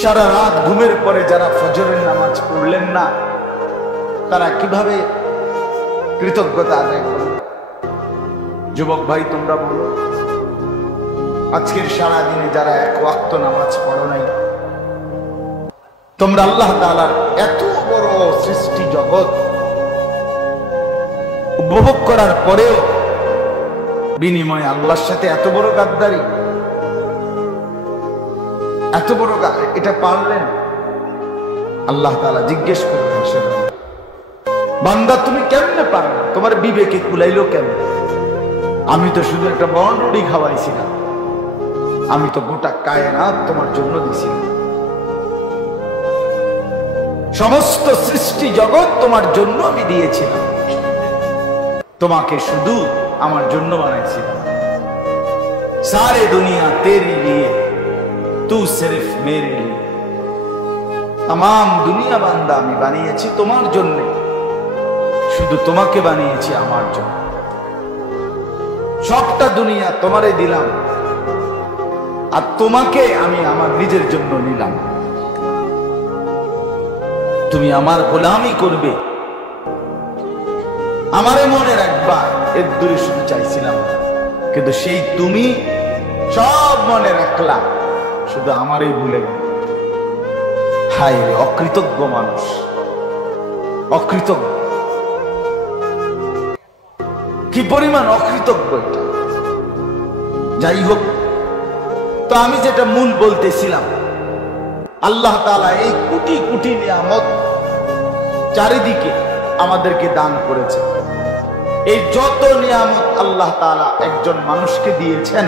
সারা রাত ঘুমের পরে যারা ফজরের নামাজ পড়লেন না, তারা কিভাবে কৃতজ্ঞতা আদায় করবে? যুবক ভাই, তোমরা বলো, আজকের সারা দিনে যারা এক ওয়াক্ত নামাজ পড়ো নাই, তোমরা আল্লাহ তাআলার এত বড় সৃষ্টি জগৎ উপভোগ করার পরেও বিনিময়ে আল্লাহর সাথে এত বড় গাদ্দারি, এত বড় এটা পারলেন? আল্লাহ তাআলা জিজ্ঞেস করবেন হাসরে, বান্দা তুমি কেমনে পারলে? তোমার বিবেকে কুলাইলো কেমনে? আমি তো শুধু একটা বড়ি খাওয়াইছিলাম, আমি তো গোটা কায়নাত তোমার জন্য দিছিলাম, সমস্ত সৃষ্টি জগৎ তোমার জন্য আমি দিয়েছিলাম, তোমাকে শুধু আমার জন্য বানাইছিলাম। সারে দুনিয়া তেরি লিয়ে, তু সির্ফ মেরে লিয়ে। तमाम দুনিয়া বান্দা আমি বানিয়েছি তোমার জন্য, শুধু তোমাকে বানিয়েছি আমার জন্য। সবটা দুনিয়া তোমারে দিলাম, আর তোমাকে আমি আমার নিজের জন্য নিলাম। তুমি আমার গোলামি করবে, আমারে মনে রাখবা, এর দূরে শুধু চাইছিলাম, কিন্তু সেই তুমি সব মনে রাখলা, শুধু আমারই ভুলে গেল। হায় রে অকৃতজ্ঞ মানুষ, অকৃতজ্ঞ, কি পরিমাণ অকৃতজ্ঞ এটা। যাই হোক, তো আমি যেটা মূল বলতেছিলাম, আল্লাহ তাআলা এই কোটি কোটি নিয়ামত চারিদিকে আমাদেরকে দান করেছে। এই যত নিয়ামত আল্লাহ তাআলা একজন মানুষকে দিয়েছেন,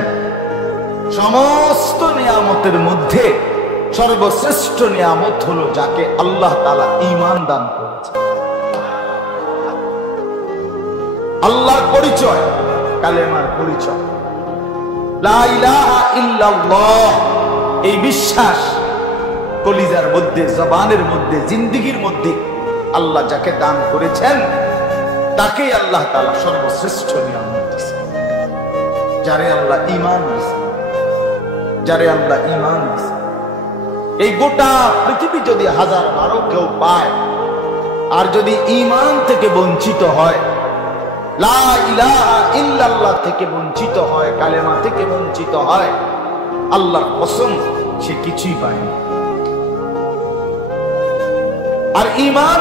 সমস্ত নিয়ামতের মধ্যে সর্বশ্রেষ্ঠ নিয়ামত হলো যাকে আল্লাহ তাআলা ঈমান দান করেছে। আল্লাহর পরিচয়, কালেমার পরিচয়, লা ইলাহা ইল্লাল্লাহ, এই বিশ্বাস কলিজার মধ্যে, জবানের মধ্যে, জিন্দেগীর মধ্যে আল্লাহ যাকে দান করেছেন, তাকে আল্লাহ তাআলা সর্বশ্রেষ্ঠ নিয়ামত দিয়েছেন। যারে আল্লাহ ঈমান দিয়েছেন, যারে আল্লাহ ঈমান দিয়েছেন। এই গোটা পৃথিবী যদি 1012 কেউ পায়, আর যদি ঈমান থেকে বঞ্চিত হয়, লা ইলাহা ইল্লাল্লাহ থেকে বঞ্চিত হয়, কালেমা থেকে বঞ্চিত হয়, আল্লাহর কসম সে কিছুই পায় না। আর ঈমান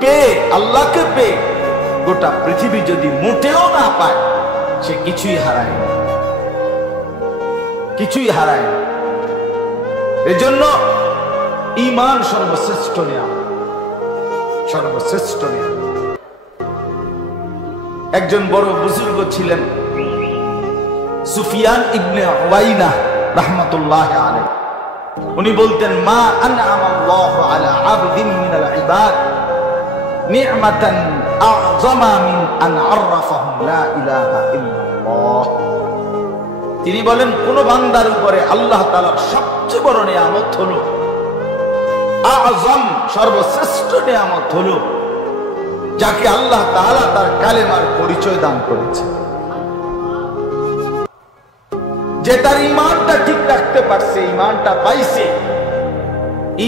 পেয়ে, আল্লাহকে পেয়ে, গোটা পৃথিবী যদি মোটেও না পায়, সে কিছুই হারায় না, কিছুই হারায় না। এজন্য ঈমান সর্বশ্রেষ্ঠ নিয়ামত, সর্বশ্রেষ্ঠ নিয়ামত। একজন বড় বুজুর্গ ছিলেন, সুফিয়ান ইবনে উয়াইনা রাহমাতুল্লাহি আলাইহি। উনি বলতেন, মা আনআমাল্লাহু আলা আবদিন মিনাল ইবাদ নি'মাতান আ'যামা মিন আন আররাফাহুম লা ইলাহা ইল্লাল্লাহ। তিনি বলেন, কোন বান্দার উপরে আল্লাহ তাআলার সবচেয়ে বড় নিয়ামত হলো, আ'যাম, সর্বশ্রেষ্ঠ নিয়ামত হলো যাকে আল্লাহ তাআলা তার কালেমার পরিচয় দান করেছে। যে তার ঈমানটা ঠিক রাখতে পারছে, ঈমানটা পাইছে,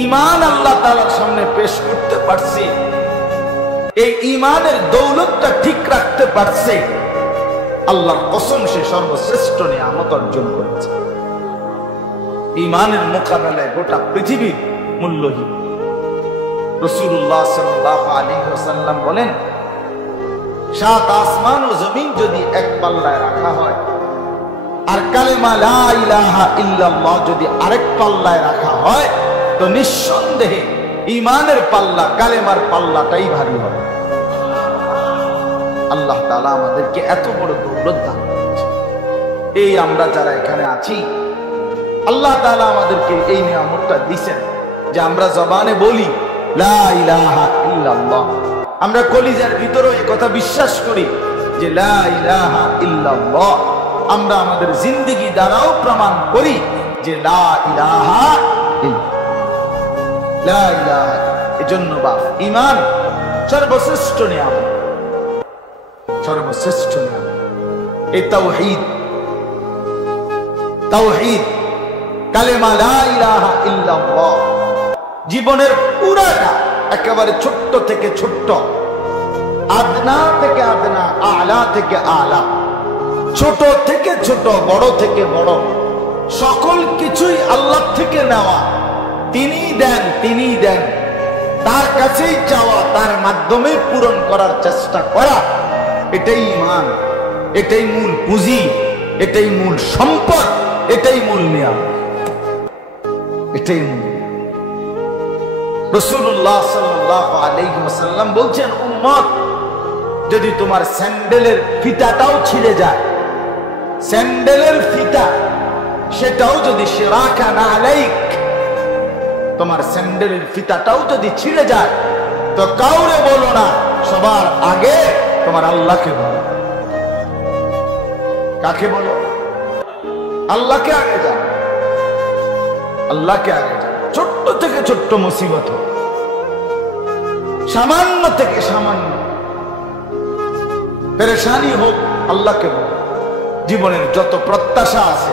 ঈমান আল্লাহ তাআলার সামনে পেশ করতে পারছে, এই ঈমানের দৌলতটা ঠিক রাখতে পারছে, আল্লাহর কসম সে সর্বশ্রেষ্ঠ নিয়ামত অর্জন করেছে। ঈমানের মোকাবেলায় গোটা পৃথিবীর মূল্যহীন। রাসূলুল্লাহ সাল্লাল্লাহু আলাইহি ওয়াসাল্লাম বলেন, 7 আসমান ও জমিন যদি এক পাল্লায় রাখা হয়, আর কালেমা লা ইলাহা ইল্লাল্লাহ যদি আরেক পাল্লায় রাখা হয়, তো নিঃসন্দেহে ঈমানের পাল্লা, কালেমার পাল্লাটাই ভারী হবে। আল্লাহ তাআলা আমাদেরকে এত বড় দৌলত দান করেছে। এই আমরা যারা এখানে আছি, আল্লাহ তাআলা আমাদেরকে এই নিয়ামতটা দিয়েছেন যে আমরা জবানে বলি লা ইলাহা ইল্লাল্লাহ, আমরা কলিজার ভিতরে এই কথা বিশ্বাস করি যে লা ইলাহা ইল্লাল্লাহ, আমরা আমাদের জিন্দেগি দ্বারাও প্রমাণ করি যে লা ইলাহা ইল্লাল্লাহ, লা ইলাহা। এজন্য বাপ, ঈমান সর্বশ্রেষ্ঠ নিয়ামত, সর্বশ্রেষ্ঠ নিয়ামত। এই তাওহীদ, তাওহীদ, কালেমা লা ইলাহা ইল্লাল্লাহ। জীবনের পুরাটা একেবারে ছোট্ট থেকে ছোট্ট, আদনা থেকে আদনা, আলা থেকে আলা, ছোট থেকে ছোট, বড় থেকে বড়, সকল কিছুই আল্লাহ থেকে নেওয়া। তিনিই দেন, তিনিই দেন, তার কাছেই চাওয়া, তার মাধ্যমে পূরণ করার চেষ্টা করা। এটাই ঈমান, এটাই মূল পুঁজি, এটাই মূল সম্পদ, এটাই মূল নিয়ামত, এটাই মূল। রাসূলুল্লাহ সাল্লাল্লাহু আলাইহি ওয়াসাল্লাম বলছেন, উম্মত, যদি তোমার স্যান্ডেলের ফিতাটাও ছিঁড়ে যায়, স্যান্ডেলের ফিতা সেটাও যদি শিরাকান আলাইক, তোমার স্যান্ডেলের ফিতাটাও যদি ছিঁড়ে যায়, তো কাউরে বলো না, সবার আগে তোমার আল্লাহকে বলো। কাকে বলো? আল্লাহকে আগে যাও, আল্লাহকে আগে যাও। ছোট্ট থেকে ছোট্ট মুসিবত হোক, সামান্য থেকে সামান্য পেরেশানি হোক, আল্লাহকে বলো। জীবনের যত প্রত্যাশা আছে